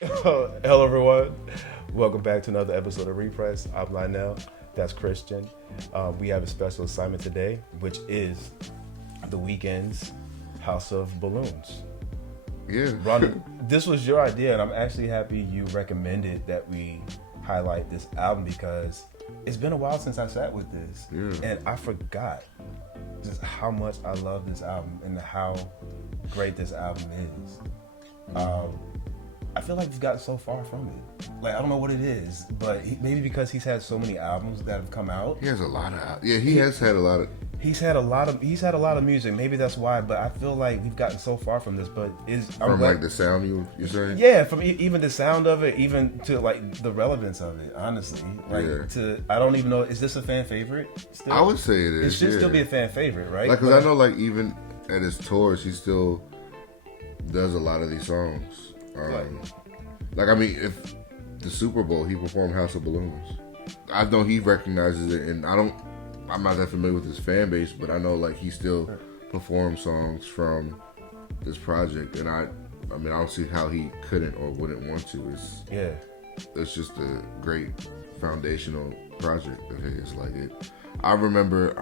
Hello, everyone. Welcome back to another episode of Repress. I'm Lionel. That's Christian. We have a special assignment today, which is the Weeknd's House of Balloons. Yeah. Ron, this was your idea, and I'm actually happy you recommended that we highlight this album because it's been a while since I sat with this, and I forgot just how much I love this album and how great this album is. I feel like we've gotten so far from it. Like, I don't know what it is, but maybe because he's had so many albums that have come out. He has a lot of. Yeah, he has had a lot of. He's had a lot of music. Maybe that's why. But I feel like we've gotten so far from this. But from like the sound you're saying? Yeah, from even the sound of it, even to like the relevance of it. Honestly, like I don't even know. Is this a fan favorite? Still? I would say it is. It should still be a fan favorite, right? Like, because I know, like, even at his tours, he still does a lot of these songs. Like, I mean, if the Super Bowl, he performed House of Balloons. I know he recognizes it, and I'm not that familiar with his fan base, but I know, like, he still performs songs from this project, and I mean, I don't see how he couldn't or wouldn't want to. It's just a great foundational project of his. Like, I remember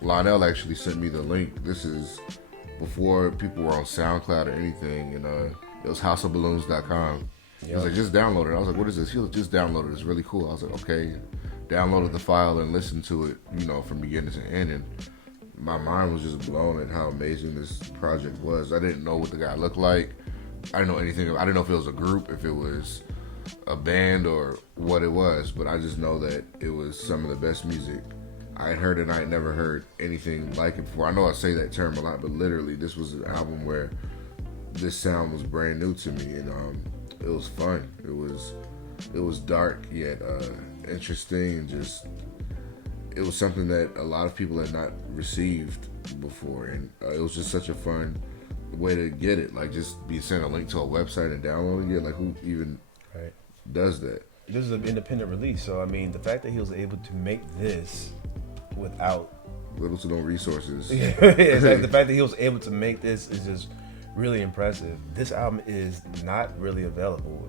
Lionel actually sent me the link. This is before people were on SoundCloud or anything, and it was houseofballoons.com. He was like, just download it. I was like, what is this? He was just download it. It's really cool. I was like, okay. Downloaded the file and listened to it, from beginning to end. And my mind was just blown at how amazing this project was. I didn't know what the guy looked like. I didn't know anything. I didn't know if it was a group, if it was a band, or what it was. But I just know that it was some of the best music I had heard, and I had never heard anything like it before. I know I say that term a lot, but literally, this was an album where this sound was brand new to me, and it was fun. It was dark yet interesting, and just it was something that a lot of people had not received before, and it was just such a fun way to get it. Like, just be sent a link to a website and downloading it. Like, who even does that? This is an independent release, so I mean, the fact that he was able to make this without little to no resources. The fact that he was able to make this is just really impressive. This album is not really available.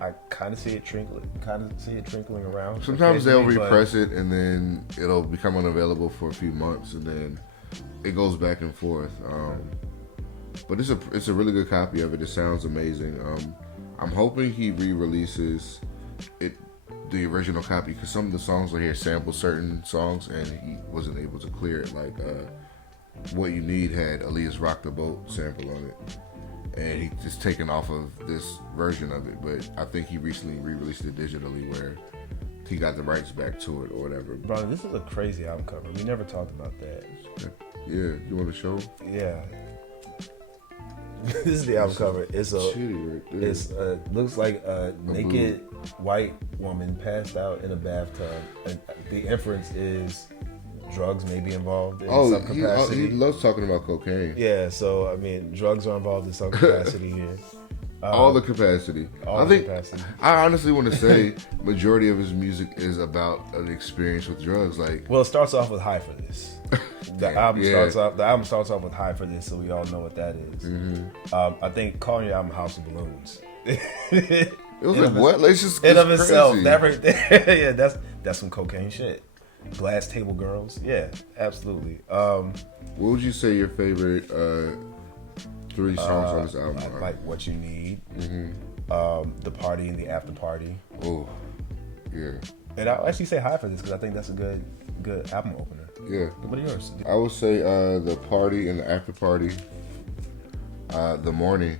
I kind of see it trickling around. Sometimes they'll repress it and then it'll become unavailable for a few months, and then it goes back and forth. But it's a really good copy of it. It sounds amazing. I'm hoping he re-releases it, the original copy, because some of the songs on here sample certain songs and he wasn't able to clear it. Like What You Need had Aaliyah's Rock the Boat sample on it, and he just taken off of this version of it. But I think he recently re-released it digitally where he got the rights back to it or whatever. Bro, this is a crazy album cover. We never talked about that. Yeah, you want to show? Yeah. This is the album cover. It's right there. It's looks like a naked white woman passed out in a bathtub. And the inference is drugs may be involved in some capacity. He loves talking about cocaine. Yeah, so I mean, drugs are involved in some capacity here. All the capacity. Capacity. I honestly want to say majority of his music is about an experience with drugs. Like, well, it starts off with High for This. The album starts off with High for This, so we all know what that is. I think calling your album House of Balloons. It was like, what? Let's just in of itself, that right there. Yeah, that's some cocaine shit. Glass Table Girls. Yeah, absolutely. What would you say your favorite 3 songs on this album are? Like What You Need, The Party and the After Party. Oh, yeah. And I'll actually say High for This because I think that's a good album opener. Yeah. What are yours? I would say The Party and the After Party. The Morning.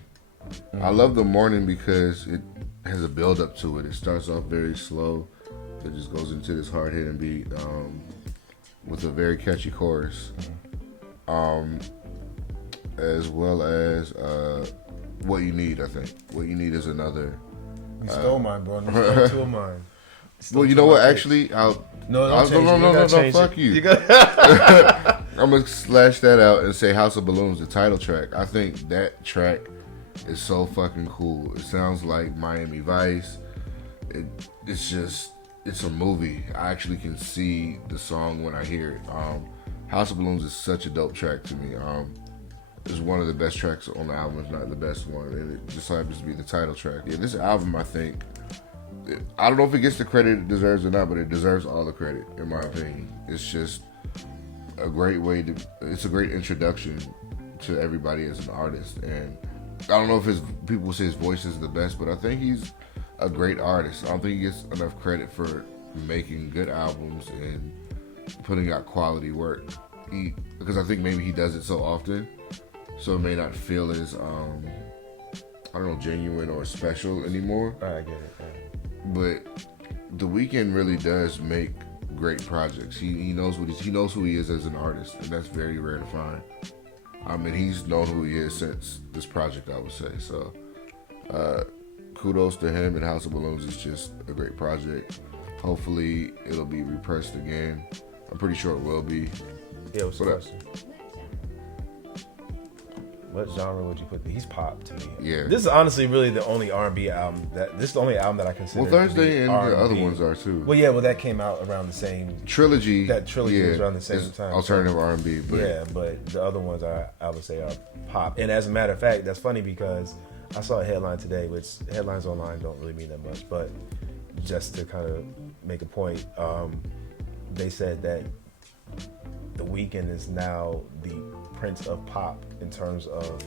I love The Morning because it has a build up to it. It starts off very slow. It just goes into this hard hitting beat with a very catchy chorus. As well as What You Need, I think. What You Need is another. You stole mine, bro. You stole 2 of mine. Well, you know what? Actually, no, fuck you. I'm gonna slash that out and say House of Balloons, the title track. I think that track is so fucking cool. It sounds like Miami Vice. It's a movie. I actually can see the song when I hear it. House of Balloons is such a dope track to me. is one of the best tracks on the album, if not the best one, and it just happens to be the title track. Yeah, this album, I think, I don't know if it gets the credit it deserves or not, but it deserves all the credit, in my opinion. It's just a great way to, it's a great introduction to everybody as an artist. And I don't know if people say his voice is the best, but I think he's a great artist. I don't think he gets enough credit for making good albums and putting out quality work. Because I think maybe he does it so often, so it may not feel as, I don't know, genuine or special anymore. I get it. Yeah. But The Weeknd really does make great projects. He knows he knows who he is as an artist, and that's very rare to find. I mean, he's known who he is since this project, I would say. So, kudos to him. And House of Balloons is just a great project. Hopefully, it'll be repressed again. I'm pretty sure it will be. Yeah, what's the question? What genre would you put? He's pop to me. Yeah. This is honestly really the only R&B album this is the only album that I consider. Well, Thursday and R&B. the other ones are too. Well, yeah, that came out around the same trilogy. That trilogy was around the same time. Alternative R&B, but yeah, but the other ones I would say are pop. And as a matter of fact, that's funny because I saw a headline today, which headlines online don't really mean that much, but just to kind of make a point, they said that The Weeknd is now the Prince of pop in terms of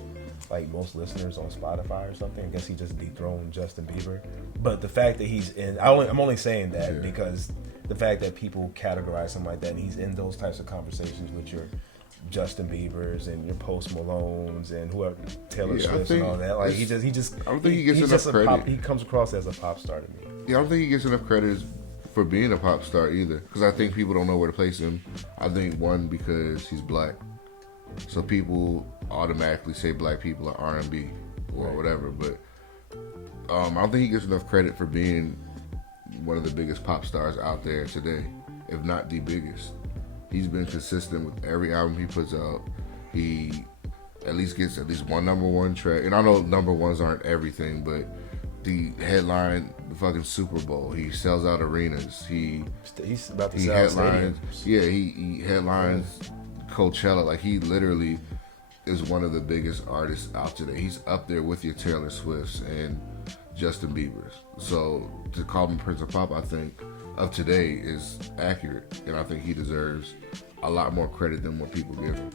like most listeners on Spotify or something. I guess he just dethroned Justin Bieber. But the fact that he's in, I'm only saying that because the fact that people categorize him like that, and he's in those types of conversations with your Justin Biebers and your Post Malones and whoever, Taylor Swift and all that. Like he just. I don't think he gets enough credit. He comes across as a pop star to me. Yeah, I don't think he gets enough credit for being a pop star either, because I think people don't know where to place him. I think one, because he's black, so people automatically say black people are R&B or whatever. But I don't think he gets enough credit for being one of the biggest pop stars out there today, if not the biggest. He's been consistent with every album he puts out. He at least gets at least one number one track, and I know number ones aren't everything, but the headline the fucking Super Bowl. He sells out arenas. He's about to sell stadiums. Yeah, he headlines Coachella. Like, he literally is one of the biggest artists out today. He's up there with your Taylor Swifts and Justin Bieber's. So to call him Prince of Pop, I think, of today is accurate, and I think he deserves a lot more credit than what people give him.